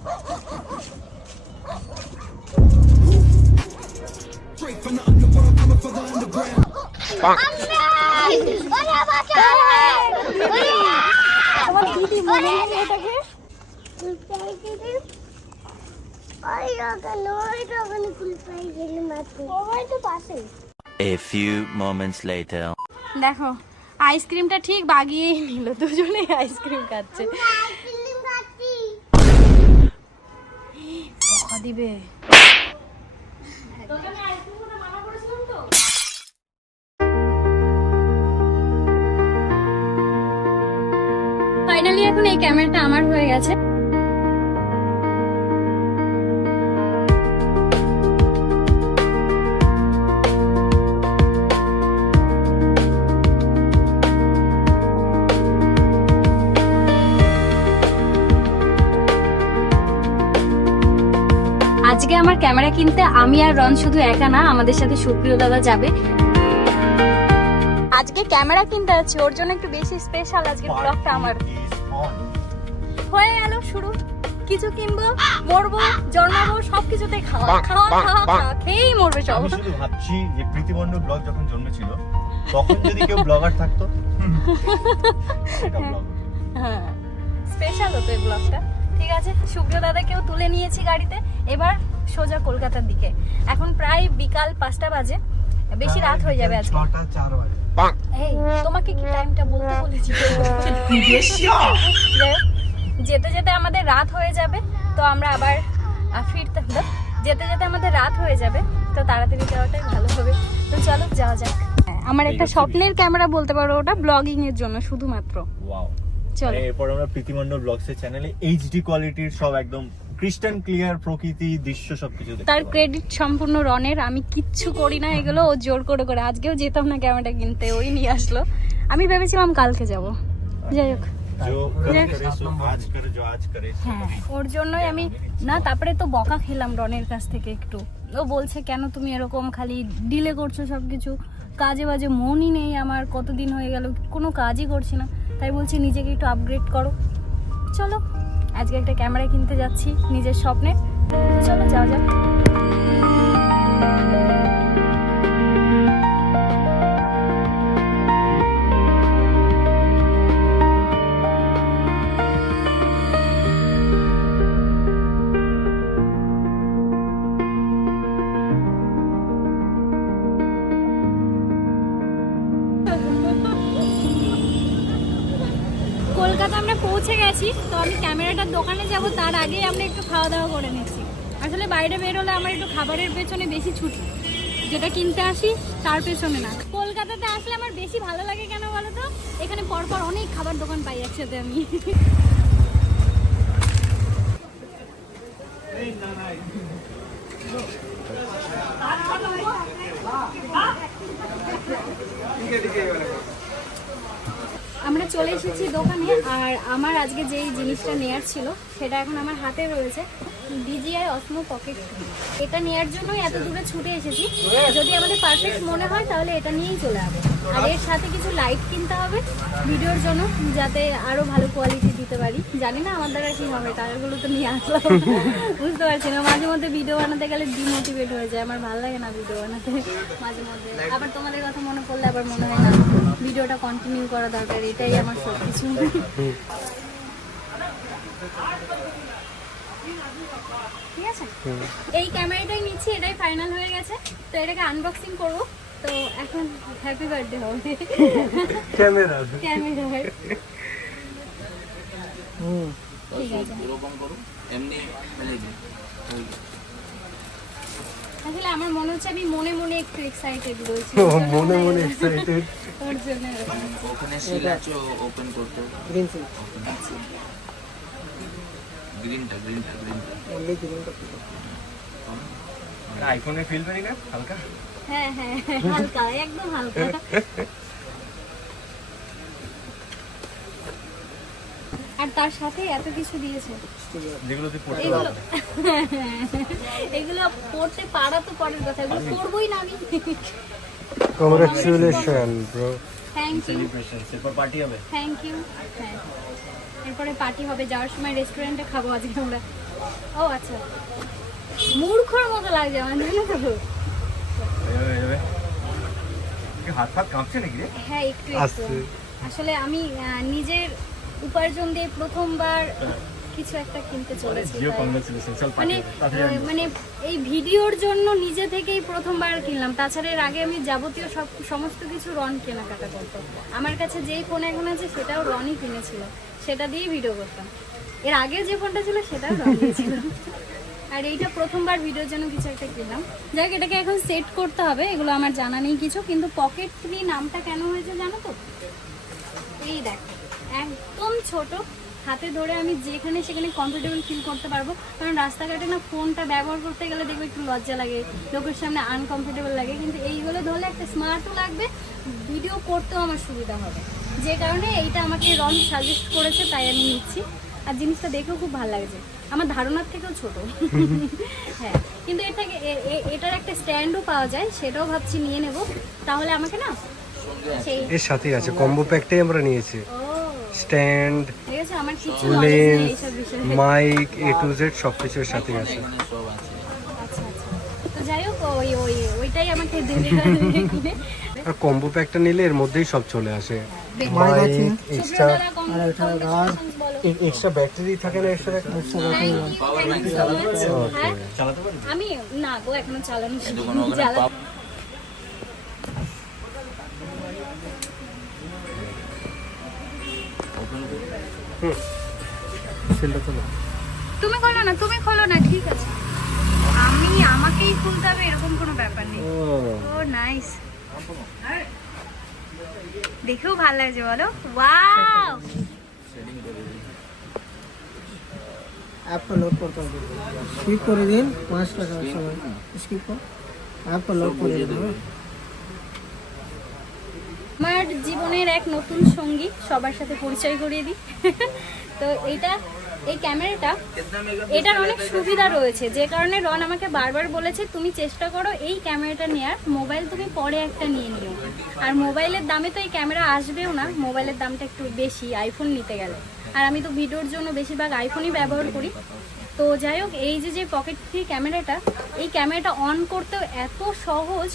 A few moments later. দেখো আইসক্রিমটা ঠিক বাগিয়েই নিল, দুজনেই আইসক্রিম খাচ্ছে। বকা দিবে। ফাইনালি এখন এই ক্যামেরাটা আমার হয়ে গেছে। আজকে আমার ক্যামেরা কিনতে আমি আর রন শুধু একা না, আমাদের সাথে সুপ্রিয় দাদা যাবে। আজকে ক্যামেরা কিনতে যাচ্ছি, ওর জন্য একটু বেশি স্পেশাল আজকে ব্লগটা আমার। হয়ে গেল শুরু, কিছু কিনবো, মরবো, জন্মাবো, সবকিছুতে খাওয়া খাওয়া খাওয়া খাওয়া, খেয়েই মরবে সব। আমি শুধু ভাবছি যে প্রীতিমন্ডল ব্লগ যখন জন্মেছিল তখন যদি কেউ ব্লগার থাকতো, হ্যাঁ স্পেশাল হতো এই ব্লগটা। ঠিক আছে, সুপ্রিয় দাদাকেও তুলে নিয়েছি গাড়িতে, এবার সোজা কলকাতার দিকে। এখন প্রায় বিকাল 5টা বাজে, বেশি রাত হয়ে যাবে আজকে। 6:04 বাজে। এই তোমাকে কি টাইমটা বলতে বলেছি? যেতে যেতে আমাদের রাত হয়ে যাবে, তো আমরা আবার ফিরতে হবে। যেতে যেতে আমাদের রাত হয়ে যাবে, তো তাড়াতাড়ি যাওয়াটাই ভালো হবে। তো চলো যাওয়া যাক। আমার একটা স্বপ্নের ক্যামেরা বলতে পারো, ওটা ব্লগিং এর জন্য শুধুমাত্র। ওয়াও, চলো এরপর আমরা প্রীতিমন্ডল ব্লগস এর চ্যানেলে এইচডি কোয়ালিটির সব একদম ক্রিস্টাল ক্লিয়ার প্রকৃতি দৃশ্য সবকিছু দেখতে তার পাবো। ক্রেডিট সম্পূর্ণ রনের, আমি কিচ্ছু করি না এগুলো, ও জোর করে করে। আজকেও যেতাম না ক্যামেরাটা কিনতে, ওই নিয়ে আসলো। আমি ভেবেছিলাম কালকে যাব, যাই হোক। হ্যাঁ ওর জন্যই আমি না, তারপরে তো বকা খেলাম রনের কাছ থেকে একটু। ও বলছে কেন তুমি এরকম খালি ডিলে করছো সবকিছু, কাজে বাজে মনই নেই আমার, কতদিন হয়ে গেল কোনো কাজই করছি না। তাই বলছি নিজেকে একটু আপগ্রেড করো। চলো আজকে একটা ক্যামেরা কিনতে যাচ্ছি নিজের স্বপ্নে, চলো যাওয়া যাক। কলকাতা আমরা পৌঁছে গেছি, তো আমি ক্যামেরাটার দোকানে যাব, তার আগেই আমরা একটু খাওয়া দাওয়া করে নিচ্ছি। আসলে বাইরে বেরোলে আমার একটু খাবারের পেছনে বেশি ছুটি, যেটা কিনতে আসি তার পেছনে না। কলকাতাতে আসলে আমার বেশি ভালো লাগে কেন বলো তো, এখানে পরপর অনেক খাবার দোকান পাই একসাথে আমি। আমরা চলে এসেছি দোকানে, আর আমার আজকে যেই জিনিসটা নেয়ার ছিল সেটা এখন আমার হাতে রয়েছে, DJI Osmo Pocket 3। এটা নেয়ার জন্যই এত দূরে ছুটে এসেছি। যদি আমাদের পারফেক্ট মনে হয় তাহলে এটা নিয়েই চলে যাবো। আর এর সাথে কিছু লাইট কিনতে হবে ভিডিওর জন্য, যাতে আরো ভালো কোয়ালিটি দিতে পারি। জানি না আমার দ্বারা কি হবে, টাকাগুলো তো নিয়ে আসলাম, বুঝতে পারছি না। মাঝে মধ্যে ভিডিও বানাতে গেলে ডিমোটিভেট হয়ে যায়, আমার ভালো লাগে না ভিডিও বানাতে মাঝে মধ্যে। আবার তোমাদের কথা মনে পড়লে আবার মনে হয় না ভিডিওটা কন্টিনিউ করা দরকার, এটাই আমার সব কিছু। ঠিক আছে, এই ক্যামেরাটাই নিচ্ছি, এটাই ফাইনাল হয়ে গেছে। তো এটাকে আনবক্সিং করবো। তো এখন হ্যাপি বার্থডে হবে ক্যামেরা। ঠিক আছে, আসলে আমার মনে হচ্ছে আমি মনে মনে একটু এক্সাইটেড রয়েছি। মনে মনে এক্সাইটেড ওর জন্য। ওখানে সিল আছে, ওপেন করতে গ্রিন সিল, গ্রিনটা অনলি গ্রিনটা। আইফোনে ফিল করি না হালকা? হ্যাঁ হ্যাঁ হালকা, একদম হালকা। আর তার সাথে এত কিছু দিয়েছে, এগুলো পড়তে পারা তো পরের কথা, এগুলো পড়বই না আমি। Congratulation bro. Thank you. এরপর পার্টি হবে। Thank you. হ্যাঁ এরপরে পার্টি হবে, যাওয়ার সময় রেস্টুরেন্টে খাবো আজকে আমরা। ও আচ্ছা, মূর্খর মতো লাগছে আমার, জানো তো। হাত হাত কাঁপছে নাকি রে? হ্যাঁ একটু একটু। আসলে আমি নিজের উপার্জন দিয়ে প্রথমবার কিছু একটা কিনতে চলেছি, তাই। মানে এই ভিডিওর জন্য নিজে থেকেই প্রথমবার কিনলাম। তাছাড়া এর আগে আমি যাবতীয় সমস্ত কিছু রন কেনাকাটা করতো। আমার কাছে যেই ফোন এখন আছে সেটাও রনই কিনেছিল, সেটা দিয়েই ভিডিও করতাম। এর আগে যে ফোনটা ছিল সেটাও রনই ছিল। আর এইটা প্রথমবার ভিডিওর জন্য কিছু একটা কিনলাম। যাই হোক, এটাকে এখন সেট করতে হবে, এগুলো আমার জানা নেই কিছু। কিন্তু পকেট থ্রি নামটা কেন হয়েছে জানো তো? এই দেখো, একদম ছোট, হাতে ধরে আমি যেখানে সেখানে কমফোর্টেবল ফিল করতে পারবো। কারণ রাস্তাঘাটে না ফোনটা ব্যবহার করতে গেলে দেখবে একটু লজ্জা লাগে, লোকের সামনে আনকমফোর্টেবল লাগে। কিন্তু এইগুলো ধরলে একটা স্মার্টও লাগবে, ভিডিও করতেও আমার সুবিধা হবে। যে কারণে এইটা আমাকে রন সাজেস্ট করেছে, তাই আমি নিচ্ছি। আর জিনিসটা দেখেও খুব ভালো লাগছে, আমার ধারণার থেকেও ছোট। হ্যাঁ, কিন্তু এটার একটা স্ট্যান্ডও পাওয়া যায়, সেটাও ভাবছি নিয়ে নেব। তাহলে আমাকে না সেই এর সাথেই আছে, কম্বো প্যাকটাই আমরা নিয়েছি। স্ট্যান্ড, ঠিক আছে, আমার কিছু লেন্স, এইসব বিষয়ে। মাইক, A to Z সবকিছু এর সাথেই আছে। আচ্ছা আচ্ছা, তো যাই হোক, ওইটাই আমাকে দেবে কিনে। আর কম্বো প্যাকটা নিলে এর মধ্যেই সব চলে আসে। মাইক, এক্সট্রা আর এক্সট্রা ব্যাটারি থাকে না এর সাথে? আমি না গো, এখনো চালানো শিখিনি। তুমি খোলো না, তুমি খোলো না, ঠিক আছে। আমাকেই খুলতে হবে এরকম কোনো ব্যাপার নেই। ও নাইস, দেখেও ভালো লাগছে, বলো। ওয়াও, आपको लोड करते হবে, স্কিপ করে দিন 5 টাকা সময় স্কিপ কর, आपको লোড করে দিন। আমার জীবনের এক নতুন সঙ্গী, সবার সাথে পরিচয় করিয়ে দিই। তো এই ক্যামেরাটা, এটার অনেক সুবিধা রয়েছে, যে কারণে রন আমাকে বারবার বলেছে তুমি চেষ্টা করো এই ক্যামেরাটা নেওয়ার, মোবাইল তুমি পরে একটা নিয়ে নিও। আর মোবাইলের দামে তো এই ক্যামেরা আসবেও না, মোবাইলের দামটা একটু বেশি আইফোন নিতে গেলে। আর আমি তো ভিডিওর জন্য বেশিরভাগ আইফোনই ব্যবহার করি। তো যাই হোক, এই যে পকেট থ্রি ক্যামেরাটা, এই ক্যামেরাটা অন করতেও এত সহজ।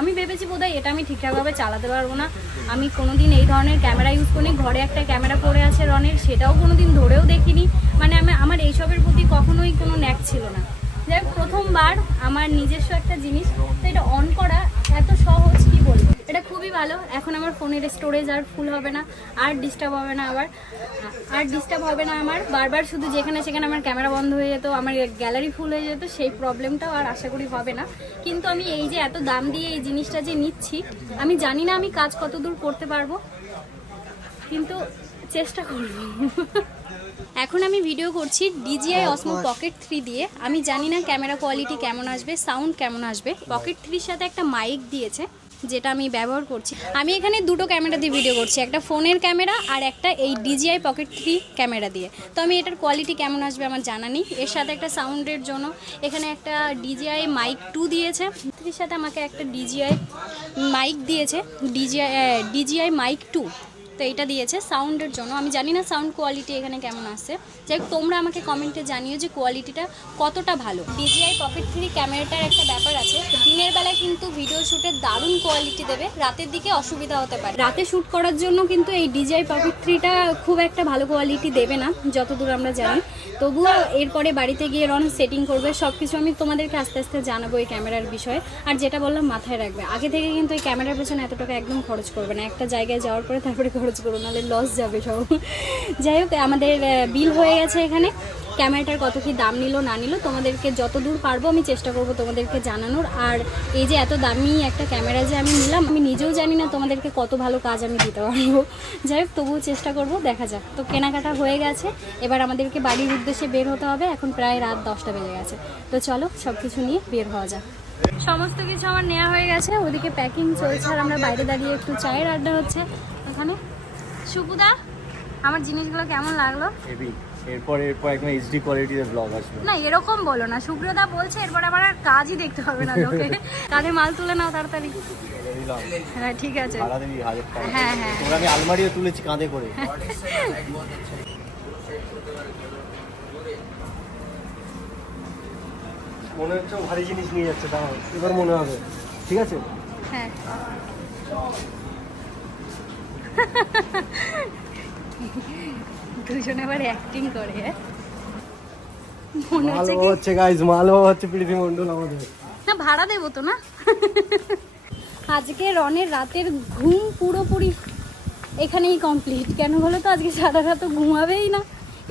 আমি ভেবেছি বোধহয় এটা আমি ঠিকঠাকভাবে চালাতে পারবো না। আমি কোনোদিন এই ধরনের ক্যামেরা ইউজ করিনি, ঘরে একটা ক্যামেরা পড়ে আছে রনের, সেটাও কোনোদিন ধরেও দেখিনি। মানে আমার এইসবের প্রতি কখনোই কোনো ন্যাক ছিল না। যাই হোক, প্রথমবার আমার নিজস্ব একটা জিনিস, তো এটা অন করা এত সহজ, কি বলবো। এটা খুবই ভালো। এখন আমার ফোনের স্টোরেজ আর ফুল হবে না, আর ডিস্টার্ব হবে না, আমার বারবার শুধু যেখানে সেখানে আমার ক্যামেরা বন্ধ হয়ে যেত, আমার গ্যালারি ফুল হয়ে যেত, সেই প্রবলেমটাও আর আশা করি হবে না। কিন্তু আমি এই যে এত দাম দিয়ে এই জিনিসটা যে নিচ্ছি, আমি জানি না আমি কাজ কতদূর করতে পারবো, কিন্তু চেষ্টা করব। এখন আমি ভিডিও করছি DJI Osmo Pocket 3 দিয়ে। আমি জানি না ক্যামেরা কোয়ালিটি কেমন আসবে, সাউন্ড কেমন আসবে। পকেট 3 সাথে একটা মাইক দিয়েছে, যেটা আমি ব্যবহার করছি। আমি এখানে দুটো ক্যামেরা দিয়ে ভিডিও করছি, একটা ফোনের ক্যামেরা আর একটা এই DJI Pocket 3 ক্যামেরা দিয়ে। তো আমি এটার কোয়ালিটি কেমন আসবে আমার জানা নেই। এর সাথে একটা সাউন্ডের জন্য এখানে একটা DJI মাইক 2 দিয়েছে, এর সাথে আমাকে একটা DJI মাইক দিয়েছে, DJI মাইক 2। তো এটা দিয়েছে সাউন্ডের জন্য। আমি জানি না সাউন্ড কোয়ালিটি এখানে কেমন আসছে। যাই হোক, তোমরা আমাকে কমেন্টে জানিও যে কোয়ালিটিটা কতটা ভালো। DJI Pocket 3 ক্যামেরাটার একটা ব্যাপার আছে, দিনের বেলায় কিন্তু ভিডিও শ্যুটে দারুণ কোয়ালিটি দেবে, রাতের দিকে অসুবিধা হতে পারে। রাতে শ্যুট করার জন্য কিন্তু এই DJI Pocket 3টা খুব একটা ভালো কোয়ালিটি দেবে না, যতদূর আমরা জানি। তবুও এরপরে বাড়িতে গিয়ে রন সেটিং করবে, সব কিছু আমি তোমাদেরকে আস্তে আস্তে জানাবো এই ক্যামেরার বিষয়ে। আর যেটা বললাম মাথায় রাখবে, আগে থেকে কিন্তু এই ক্যামেরার পেছনে এত টাকা একদম খরচ করবে না। একটা জায়গায় যাওয়ার পরে তারপরে খরচ করো, নাহলে লস যাবে সব। যাই হোক, আমাদের বিল হয়ে গেছে এখানে। ক্যামেরাটার কত কি দাম নিল না নিল তোমাদেরকে যতদূর পারবো আমি চেষ্টা করব তোমাদেরকে জানানোর। আর এই যে এত দামি একটা ক্যামেরা যে আমি নিলাম, আমি নিজেও জানি না তোমাদেরকে কত ভালো কাজ আমি দিতে পারবো। যাই হোক, তবুও চেষ্টা করব, দেখা যাক। তো কেনাকাটা হয়ে গেছে, এবার আমাদেরকে বাড়ির উদ্দেশ্যে বের হতে হবে। এখন প্রায় রাত 10টা বেজে গেছে। তো চলো সব কিছু নিয়ে বের হওয়া যাক। সমস্ত কিছু আমার নেওয়া হয়ে গেছে, ওদিকে প্যাকিং চলছে আর আমরা বাইরে দাঁড়িয়ে একটু চায়ের আড্ডা হচ্ছে ওখানে। সুপুদা, আমার জিনিসগুলো কেমন লাগলো? এরপর একদম এইচডি কোয়ালিটির ব্লগ আসবে না, এরকম বলো না। সুপ্রিয়দা বলছে এরপর আমার আর কাজই দেখতে হবে না লোকে। কাঁধে মাল তুলে নাও তাড়াতাড়ি। হ্যাঁ ঠিক আছে, হ্যাঁ হ্যাঁ, আমি আলমারিও তুলেছি কাঁধে করে। মনে হচ্ছে ও ভারী জিনিস নিয়ে যাচ্ছে, দাঁড়াও এবার মনে হবে। ঠিক আছে, হ্যাঁ দুজনে আবার অ্যাক্টিং করে, মনে ভালো হচ্ছে কি হচ্ছে গাইজ, ভালো হচ্ছে প্রীতি মণ্ডল আমাদের। না ভাড়া দেবো তো না। আজকে রনের রাতের ঘুম পুরোপুরি এখানেই কমপ্লিট। কেন বলো তো, আজকে সারা রাত তো ঘুমাবেই না।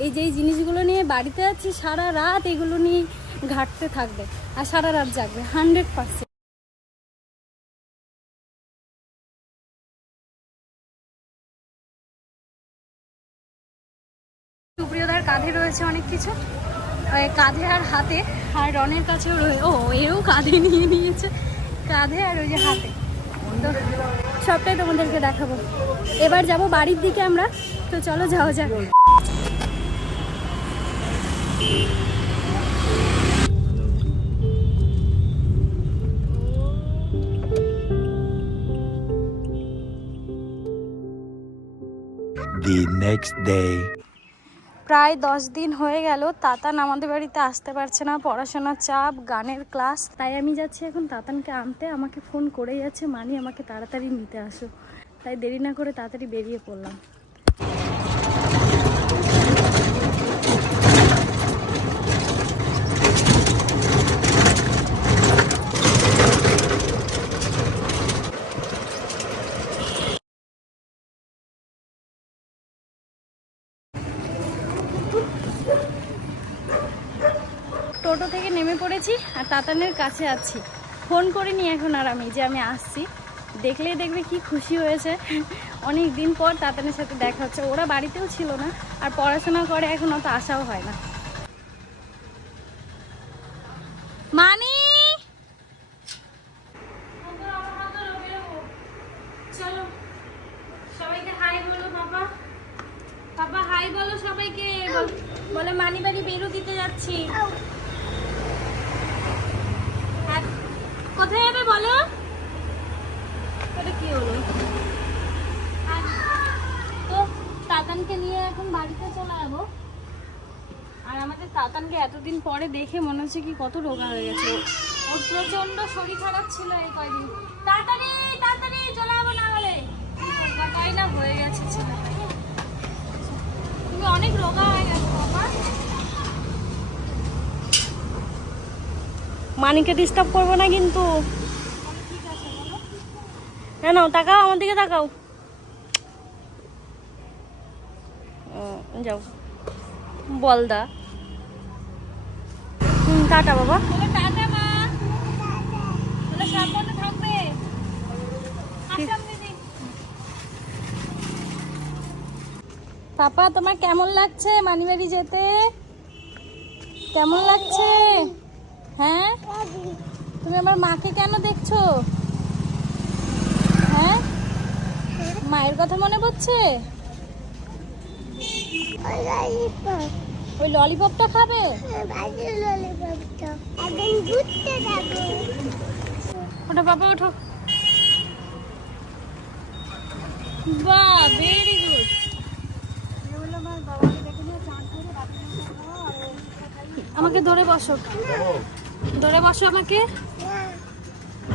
এই যে এই জিনিসগুলো নিয়ে বাড়িতে আছি, সারা রাত এগুলো নিয়ে ঘাটতে থাকবে আর সারা রাত জাগবে 100%। সুপ্রিয়দার কাঁধে রয়েছে অনেক কিছু, কাঁধে আর হাতে, আর রনের কাছেও রয়েছে। ও এও কাঁধে নিয়ে নিয়েছে, কাঁধে আর ওই যে হাতে। তো সবটাই তোমাদেরকে দেখাবো। এবার যাব বাড়ির দিকে আমরা, তো চলো যাওয়া যাক। The next day. প্রায় 10 দিন হয়ে গেল তাতান আমাদের বাড়িতে আসতে পারছে না, পড়াশোনার চাপ, গানের ক্লাস। তাই আমি যাচ্ছি এখন তাতানকে আনতে। আমাকে ফোন করে যাচ্ছে, মানি আমাকে তাড়াতাড়ি নিতে আসো। তাই দেরি না করে তাড়াতাড়ি বেরিয়ে পড়লাম। টোটো থেকে নেমে পড়েছি আর তাতানের কাছে আছি। ফোন করিনি এখন আর আমি যে আমি আসছি, দেখলেই দেখবে কি খুশি হয়েছে। অনেক দিন পর তাতানের সাথে দেখা হচ্ছে। ওরা বাড়িতেও ছিল না, আর পড়াশোনা করে এখন অত আসাও হয় না। মানি চলো সবাইকে হাই বলো। বাবা বাবা হাই বলো সবাইকে। বলে মানি বাড়ি বেরো দিতে যাচ্ছি। কোথায় যাবে বলো? ওটা কি হলো? তো তাতানকে নিয়ে এখন বাড়িতে চলে যাবো। আর আমাদের তাতানকে এতদিন পরে দেখে মনে হচ্ছে কি কত রোগা হয়ে গেছে। ওর প্রচন্ড শরীর খারাপ ছিল এই কয়দিন। তাড়াতাড়ি তাড়াতাড়ি চলে যাবো, না হলে রোগাটাই না হয়ে গেছে ছিল। তুমি অনেক রোগা হয়ে গেছো বাবা। মানিকে ডিস্টার্ব করবো না কিন্তু। না না, তাকাও আমার দিকে, তাকাও। যাও বলদা। টাটা বাবা। টাটা মা, সাবধানে থাকবে। পাপা তোমার কেমন লাগছে মানিবাড়ি যেতে? কেমন লাগছে? হ্যাঁ, তুমি আমার মাকে কেন দেখছো? হ্যাঁ, মায়ের কথা মনে পড়ছে? ওই ললিপপটা খাবে? ওঠো বাবা, ওঠো। বাহ, ভেরি গুড। আমাকে ধরে বসো, ধরে বসো, আমাকে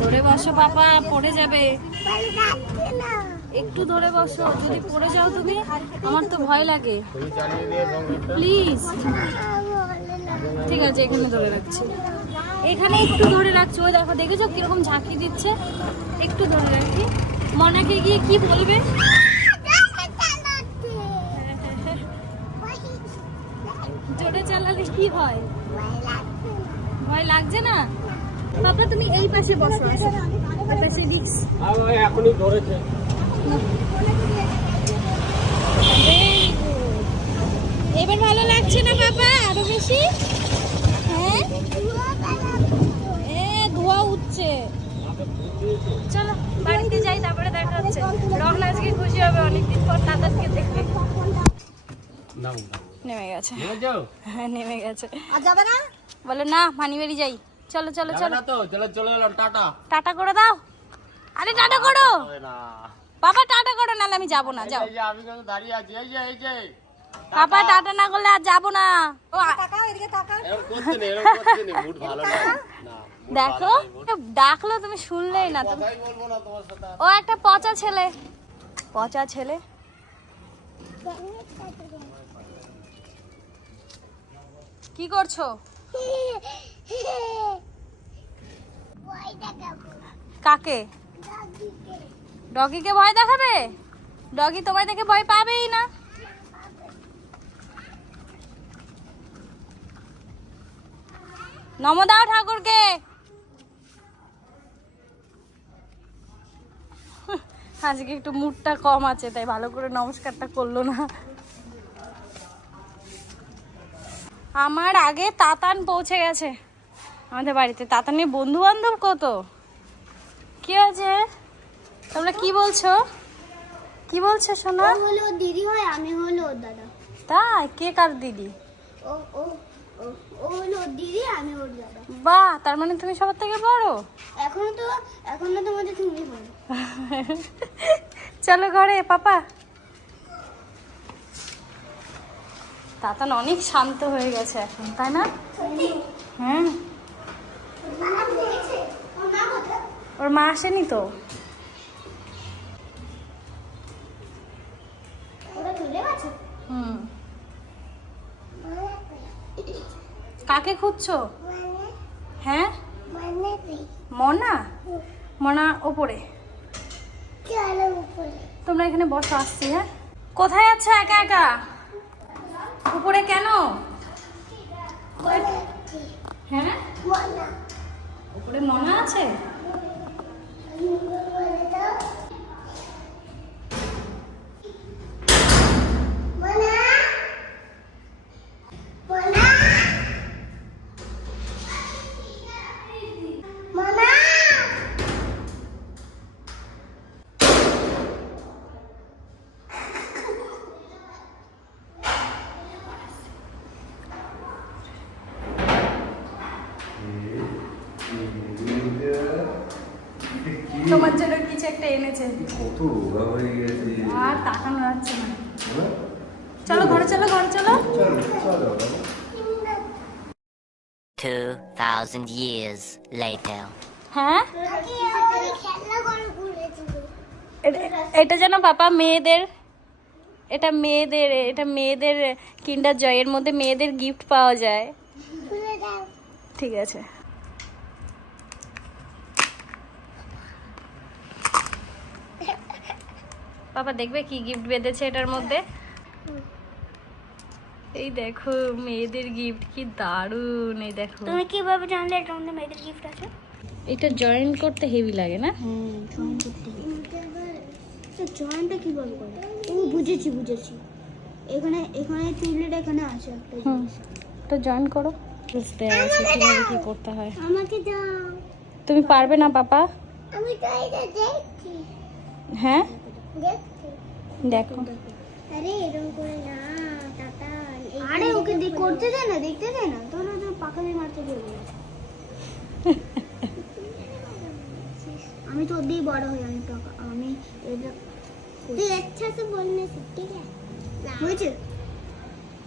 ধরে বসো। বাবা পড়ে যাবে, একটু ধরে বসো। যদি পড়ে যাও তুমি, আমার তো ভয় লাগে। প্লিজ, ঠিক আছে, এখানে ধরে রাখছি, এখানে একটু ধরে রাখছি। ওই দেখো, দেখেছো কিরকম ঝাঁকি দিচ্ছে। একটু ধরে রাখি। মনাকে গিয়ে কি বলবে? জোরে চালালে কি হয়? ভয় লাগছে না? বাবা তুমি এই পাশে বসো, এই পাশে রিক্স। এখনই ধরেছে। এবার ভালো লাগছে না বাবা আরো বেশি? হ্যাঁ, ধোয়া উঠছে। চলো বাড়িতে যাই, তারপরে দেখা হচ্ছে। রহন আজকে খুশি হবে অনেকদিন পর দাদাকে দেখবে। নেমে গেছে, হ্যাঁ নেমে গেছে। আর যাবে না? বলে না, মানিবাড়ি যাই। চলো চলো চলো। চলে গেলাম, টাটা। টাটা করে দাও। আরে টাটা করো বাবা, টাটা করো, নাহলে আমি যাবো না। যাও, আমি কিন্তু দাঁড়িয়ে আছি। এই যে পাপা টাটা না করলে আর যাবো না। দেখো ডাকলো তুমি শুনলেই না। তুমি ও একটা পচা ছেলে, পচা ছেলে। কি করছো? কাকে? ডগিকে ভয় দেখাবে? ডগি তোমায় দেখে ভয় পাবেই না। নমো দাও ঠাকুরকে। আজকে একটু মুডটা কম আছে, তাই ভালো করে নমস্কারটা করলো না। আমার আগে তাতান পৌঁছে গেছে আমাদের বাড়িতে। তাতানের বন্ধু বান্ধব কত। কি আছে? তোমরা কি বলছো? কি বলছো শোনা? ও হলো দিদি হয়, আমি হলো ওর দাদা। তাই? কে কার দিদি? ও ও ও ও হলো ওর দিদি, আমি ওর দাদা। বাহ, তার মানে তুমি সবার থেকে বড়। এখনো তোমাদের তুমি বলো। চলো ঘরে পাপা। তাতান অনেক শান্ত হয়ে গেছে এখন, তাই না? হ্যাঁ। ওর মা আসেনি তো। হুম। কাকে খুঁজছো? হ্যাঁ, মনা। মনা ওপরে। তোমরা এখানে বসো, আসছি। হ্যাঁ, কোথায় আছো একা একা? উপরে কেন? হ্যাঁ, উপরে মনা আছে। তোমার জন্য কিছু একটা এনেছে। আর তাকানো যাচ্ছে না। চলো ঘরে চলো, ঘরে চলো। 2000 years later. হ্যাঁ, এটা যেন পাপা মেয়েদের, এটা মেয়েদের কিন্ডার জয়ের মধ্যে মেয়েদের গিফট পাওয়া যায়। ঠিক আছে। পাপা দেখবে কি গিফট বেঁধেছে এটার মধ্যে। এই দেখো মেয়েদের গিফট, কি দারুণ। এই দেখো। তুমি কিভাবে জানলে এটার মধ্যে মেয়েদের গিফট আছে? এটা জয়েন করতে হেভি লাগে না? হ্যাঁ, জয়েন করতে। তো জয়েনটা কিভাবে করে? ও বুঝেছি। এখানে টুলটা এখানে আছে একটা জিনিস। তো জয়েন করো। বুঝতে আছে কিভাবে কি করতে হয়। আমাকে দাও। তুমি পারবে না পাপা? আমি তো এটা দেখছি। হ্যাঁ, দেখছি। দেখো। আরে এরকম করে না টাটা। আরে ওকে করতে দে না, দেখতে দে না। তোরা তো পাকামি মারতে গেলি। আমি তো ওদিকে বড় হই। আমি এটা তুই আচ্ছা সে বলনে ঠিক আছে হয়েছে।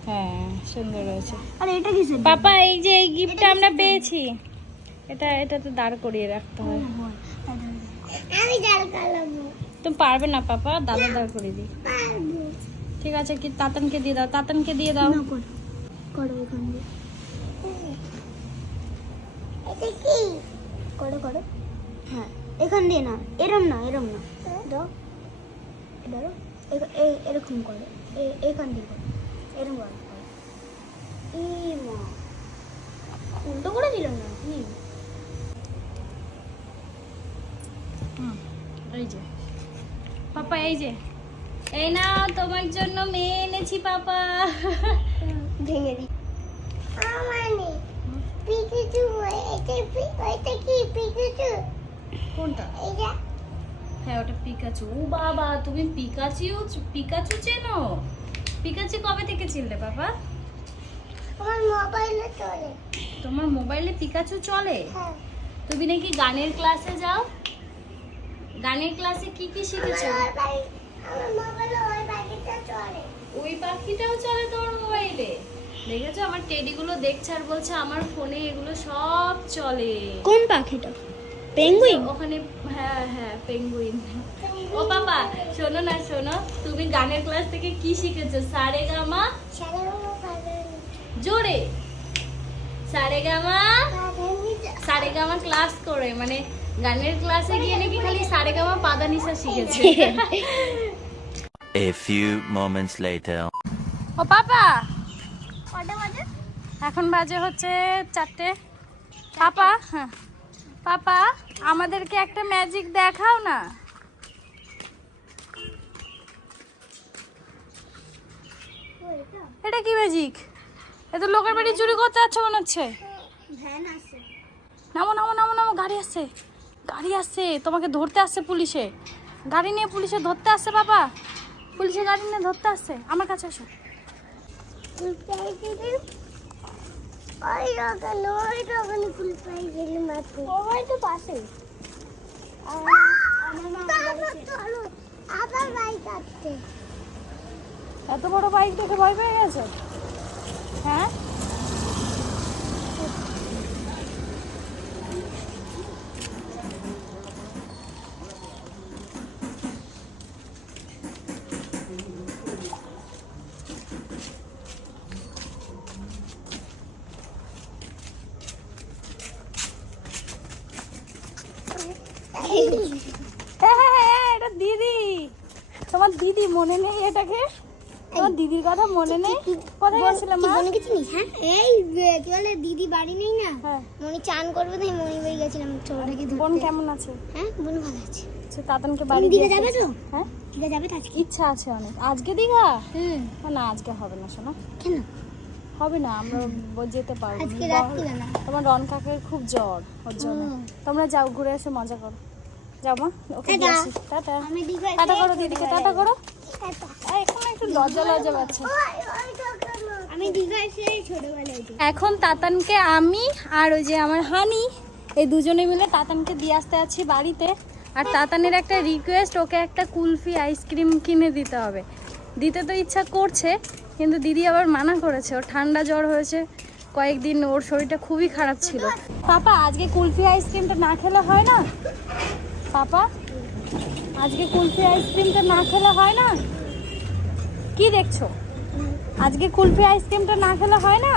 হ্যাঁ, সুন্দর হয়েছে। আরে এটা কিসের? পাপা এই যে এই গিফটটা আমরা পেয়েছি, এটা তো দাঁড় করিয়ে রাখতে হয়। আমি দাঁড় করাবো। তুমি পারবে না পাপা? দাদা দাঁড় করিয়ে দিই। পারবো। ঠিক আছে, কি তাতানকে দিয়ে দাও, তাতানকে দিয়ে দাও। না করো এখান দিয়ে। এটা কি? করো। হ্যাঁ, এখান দিয়ে না, এরম না দাও। ধরো এরকম করো, এখান দিয়ে করো, এরকম করো। মা উল্টো করে দিল না কি? এই যে পাপা, এই না তোমার জন্য মেয়ে এনেছি পাপা। ভেঙে দি। আমানে পিকাচু, এটা কি পিকাচু? কোনটা? এটা। হ্যাঁ, ওটা পিকাচু। ও বাবা, তুমি পিকাচু চেনো? পিকাচু কবে থেকে চিনলে বাবা? আমার মোবাইলে চলে। তোমার মোবাইলে পিকাচু চলে? হ্যাঁ। তুমি নাকি গানের ক্লাসে যাও? গানের ক্লাসে কি কি শিখেছো? আমার মোবাইলে ওই প্যাকেটটা চলে। ওই পাখিটাও চলে তোমার মোবাইলে? দেখেছো আমার টেডিগুলো দেখছে আর বলছে আমার ফোনে এগুলো সব চলে। কোন পাখিটা? পেঙ্গুইন? ওখানে হ্যাঁ হ্যাঁ পেঙ্গুইন। ও বাবা শোনো না শোনো, তুমি গানের ক্লাস থেকে কি শিখেছো? সারেগামা জোরে সারেগামা ক্লাস করে, মানে গানের ক্লাসে গিয়ে নাকি খালি সারেগামা পাদানিসা শিখেছে। A few moments later. ও পাপা, এখন বাজে হচ্ছে 4টে। পাপা, হ্যাঁ পাপা আমাদেরকে একটা ম্যাজিক দেখাও না। এটা কি ম্যাজিক? এ তো লোকের বাড়ি চুরি করতে যাচ্ছে মনে হচ্ছে। নামো নামো নামো নামো, গাড়ি আসছে, গাড়ি আসছে, তোমাকে ধরতে আসছে পুলিশে। গাড়ি নিয়ে পুলিশে ধরতে আসছে বাবা, পুলিশে গাড়ি নিয়ে ধরতে আসছে। আমার কাছে এসো। এত বড় বাইক দেখে ভয় পেয়ে গেছো? হ্যাঁ এটা দিদি, তোমার দিদি মনে নেই এটাকে? তোমার দিদির কথা মনে নেই? কোথায় গেছিলাম মা? মনে কিছু নেই? হ্যাঁ এই কি বলে দিদি বাড়ি নেই না, হ্যাঁ মনি চান করবে তাই মনি বাড়ি গেছিলাম ছোটটাকে ধরতে। বোন কেমন আছে? হ্যাঁ বোন ভালো আছে। আচ্ছা তাতানকে বাড়ি দীঘা দিয়ে যাবে তো? হ্যাঁ দীঘা যাবে তো আজকে? ইচ্ছা আছে অনেক। আজকে দীঘা? না আজকে হবে না শোনা। কেন? হবে না, আমরা যেতে পারবো না। আজকে রাত্রিবেলা। তোমার রন কাকের খুব জ্বর, ওর জন্য। তোমরা যাও ঘুরে এসে মজা করো। যাও মা, ওকে দিয়ে আসি। টাটা। আমি দীঘা টাটা করো দিদিকে, টাটা করো। এখন একটু লজ্জা লজ্জা পাচ্ছে। আমি দীঘা এসে ছোটবেলায় যাই। এখন তাতানকে আমি আর ওই যে আমার হানি এই দুজনে মিলে তাতানকে দিয়ে আসতে আছি বাড়িতে। আর তাতানের একটা রিকোয়েস্ট, ওকে একটা কুলফি আইসক্রিম কিনে দিতে হবে। দিতে তো ইচ্ছা করছে কিন্তু দিদি আবার মানা করেছে, ওর ঠান্ডা জ্বর হয়েছে কয়েকদিন, ওর শরীরটা খুবই খারাপ ছিল। পাপা আজকে কুলফি আইসক্রিমটা না খেলে হয় না? পাপা আজকে কুলফি আইসক্রিমটা না খেলে হয় না? কি দেখছো? আজকে কুলফি আইসক্রিমটা না খেলে হয় না?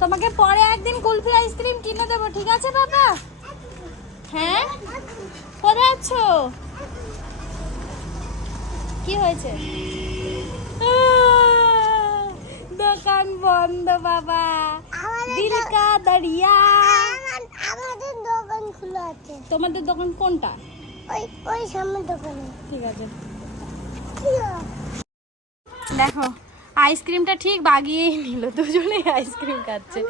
তোমাকে পরে একদিন কুলফি আইসক্রিম কিনে দেবো, ঠিক আছে বাবা? হ্যাঁ কোথায় আছো? কি হয়েছে? দোকান বন্ধ বাবা, দিল কা দরিয়া। আমাদের দোকান খোলা আছে। তোমাদের দোকান কোনটা? ওই ওই সামনের দোকানে। ঠিক আছে দেখো আইসক্রিমটা ঠিক বাগিয়েই নিল, দুজনেই আইসক্রিম খাচ্ছে।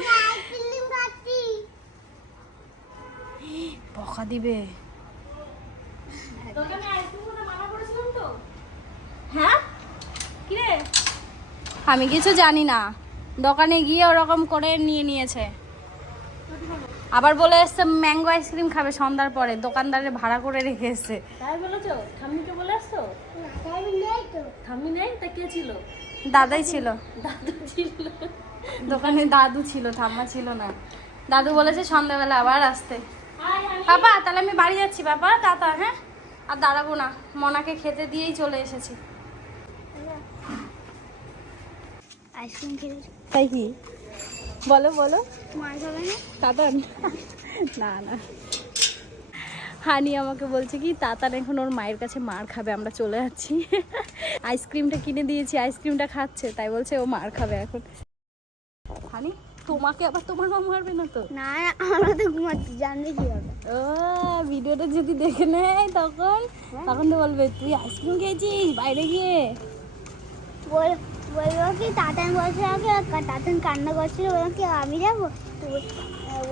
বকা দিবে। হ্যাঁ কিরে? আমি কিছু জানি না, দোকানে গিয়ে ওরকম করে নিয়েছে। আবার বলে এসছে ম্যাঙ্গো আইসক্রিম খাবে সন্ধ্যার পরে, দোকানদারে ভাড়া করে রেখে এসছে। তাই বলেছো? ঠাম্মিকে বলে আসছো? ঠাম্মি নেই তা কে ছিল? দাদাই ছিল। দাদু ছিল দোকানে, দাদু ছিল, ঠাম্মা ছিল না। দাদু বলেছে সন্ধ্যাবেলা আবার আসতে। বাবা তাহলে আমি বাড়ি যাচ্ছি বাবা, টাটা। হ্যাঁ আর দাঁড়াবো না, মনাকে খেতে দিয়েই চলে এসেছি। আইসক্রিম খেয়েছি। তাই কি বলো বলো? মার খাবে না? তাতান না না, হানি আমাকে বলছে কি তাতান এখন ওর মায়ের কাছে মার খাবে, আমরা চলে যাচ্ছি। আইসক্রিমটা কিনে দিয়েছি, আইসক্রিমটা খাচ্ছে, তাই বলছে ও মার খাবে এখন। হানি তোমাকে আবার তোমার মা মারবে না তো? না আমরা তো ঘুমাচ্ছি, জানবে কি হবে? ও ভিডিওটা যদি দেখে নেয় তখন তখন তো বলবে তুই আইসক্রিম খেয়েছিস বাইরে গিয়ে। বলবো কি তাতান বলছে আগে, তাতান কান্না করছিল, বলবো কি আমি যাবো, তো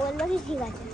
বললো কি ঠিক আছে।